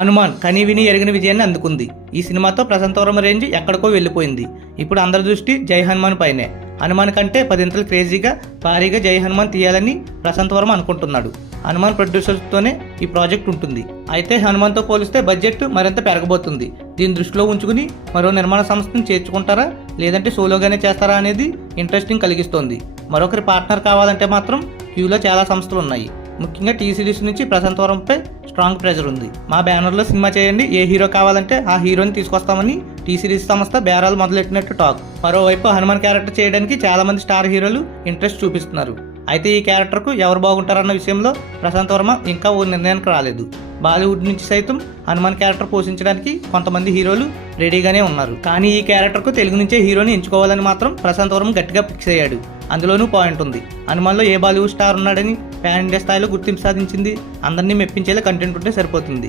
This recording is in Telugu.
హనుమాన్ కని విని ఎరిగిన విజయాన్ని అందుకుంది. ఈ సినిమాతో ప్రశాంత్ వర్మ రేంజ్ ఎక్కడికో వెళ్ళిపోయింది. ఇప్పుడు అందరి దృష్టి జై హనుమాన్ పైనే. హనుమాన్ కంటే 10 ఇంతలు క్రేజీగా భారీగా జై హనుమాన్ తీయాలని ప్రశాంత్ వర్మ అనుకుంటున్నాడు. హనుమాన్ ప్రొడ్యూసర్స్తోనే ఈ ప్రాజెక్ట్ ఉంటుంది. అయితే హనుమాన్తో పోలిస్తే బడ్జెట్ మరింత పెరగబోతుంది. దీన్ని దృష్టిలో ఉంచుకుని మరో నిర్మాణ సంస్థను చేర్చుకుంటారా లేదంటే సోలోగానే చేస్తారా అనేది ఇంట్రెస్టింగ్ కలిగిస్తోంది. మరొకరి పార్ట్నర్ కావాలంటే మాత్రం క్యూలో చాలా సంస్థలు ఉన్నాయి. ముఖ్యంగా టీ సిరీస్ నుంచి ప్రశాంత్ వర్మపై స్ట్రాంగ్ ప్రెజర్ ఉంది. మా బ్యానర్లో సినిమా చేయండి, ఏ హీరో కావాలంటే ఆ హీరోని తీసుకొస్తామని టీ సిరీస్ సంస్థ బేరాలు మొదలెట్టినట్టు టాక్. మరోవైపు హనుమాన్ క్యారెక్టర్ చేయడానికి చాలా మంది స్టార్ హీరోలు ఇంట్రెస్ట్ చూపిస్తున్నారు. అయితే ఈ క్యారెక్టర్కు ఎవరు బాగుంటారన్న విషయంలో ప్రశాంత్ వర్మ ఇంకా ఓ నిర్ణయానికి రాలేదు. బాలీవుడ్ నుంచి సైతం హనుమాన్ క్యారెక్టర్ పోషించడానికి కొంతమంది హీరోలు రెడీగానే ఉన్నారు. కానీ ఈ క్యారెక్టర్కు తెలుగు నుంచే హీరోని ఎంచుకోవాలని మాత్రం ప్రశాంత్ వర్మ గట్టిగా ఫిక్స్ అయ్యాడు. అందులోనూ పాయింట్ ఉంది. హనుమాన్లో ఏ బాలీవుడ్ స్టార్ ఉన్నాడని పాన్ ఇండియా స్థాయిలో గుర్తింపు సాధించింది. అందరినీ మెప్పించేలా కంటెంట్ ఉంటే సరిపోతుంది.